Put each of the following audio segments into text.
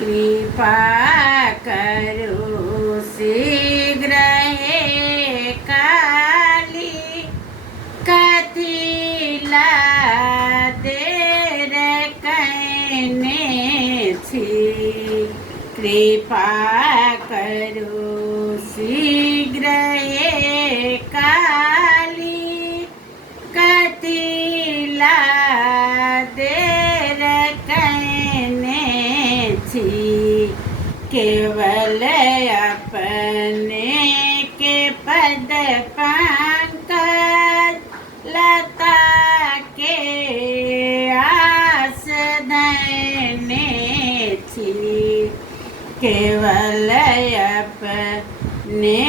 कृपा करो शीघ्र हे काली कथिला देर कहने छी। कृपा करो शीघ्र हे काली कथिला देर कहने छी। केवल अपने के पद पंकज लता के आस धने छी। केवल अपने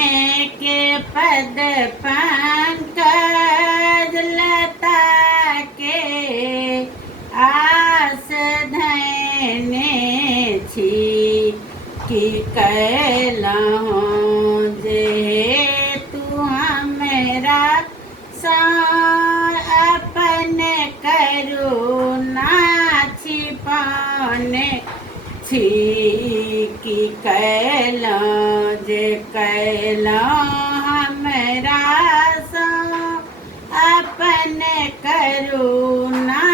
के पद पंकज लता के आस धने छी। कि कैलहूँ जे तू हमरा सा अपन करुणा छिपाने छी। कि कैलहूँ जे कैलहूँ हमरा सा अपन करुणा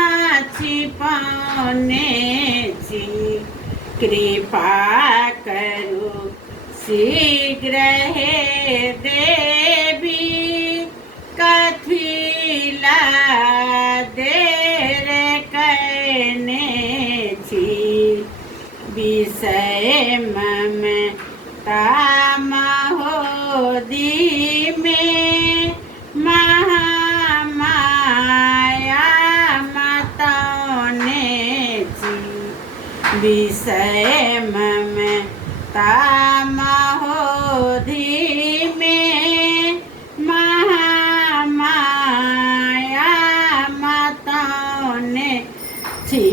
छिपाने छी। कृपा करो शीघ्र हे देवी कथिला देर कहने छी। विषय ममता महोदय में महामाया मतौने छी। विषय ममता महोदय में महामाया मतौने छी।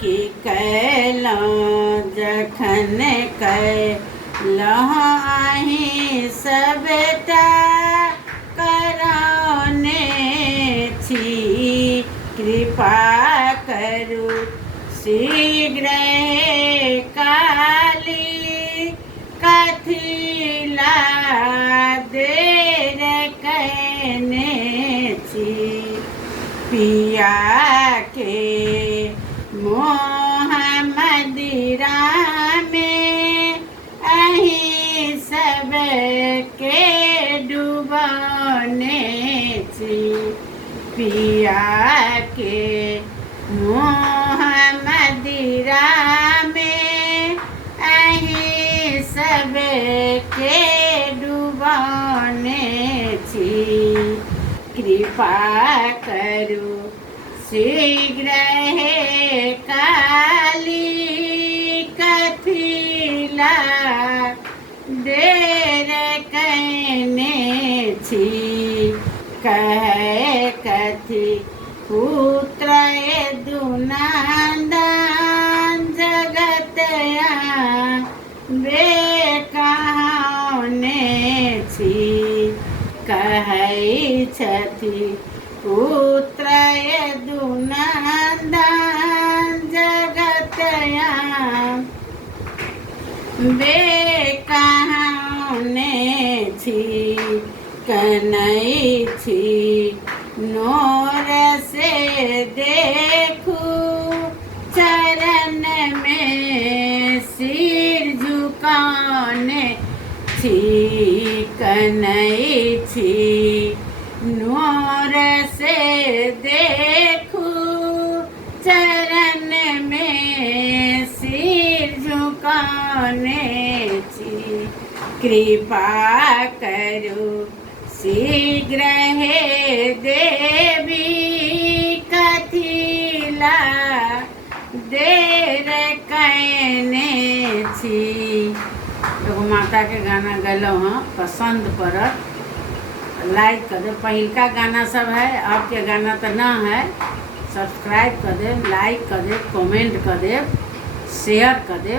कि कैलहूँ जखन कैलहूँ अहीं सबटा करौने छी। कृपा करू शीघ्र हे काली कथिला देर कहने छी। पिया के मोह मदिरा में अहीं सब के डुबाने छी। पिया के मोह मदिरा में अहीं सब के डुबाने छी। कृपा करो शीघ्र हे काली कथिला देर कहने छी। कहे कथि पुत्र दुनंदन जगतया बे कहाने छी। कहै छथि पुत्र दुनंदन जगतया बे कहाने छी। कनै छी नोर से देखू चरण में सिर झुकाने छी। कनै छी नोर से देखू चरण में सिर झुकाने छी। कृपा करो शीघ्र हे देवी कथिला देर कहने छी। एगो माता के गाना गलौं हँ, पसंद पड़त लाइक कर दे। पहिलका गाना सब है, अब के गाना तो ना है। सब्सक्राइब कर दे, लाइक कर दे, कमेंट कर दे, शेयर कर दे।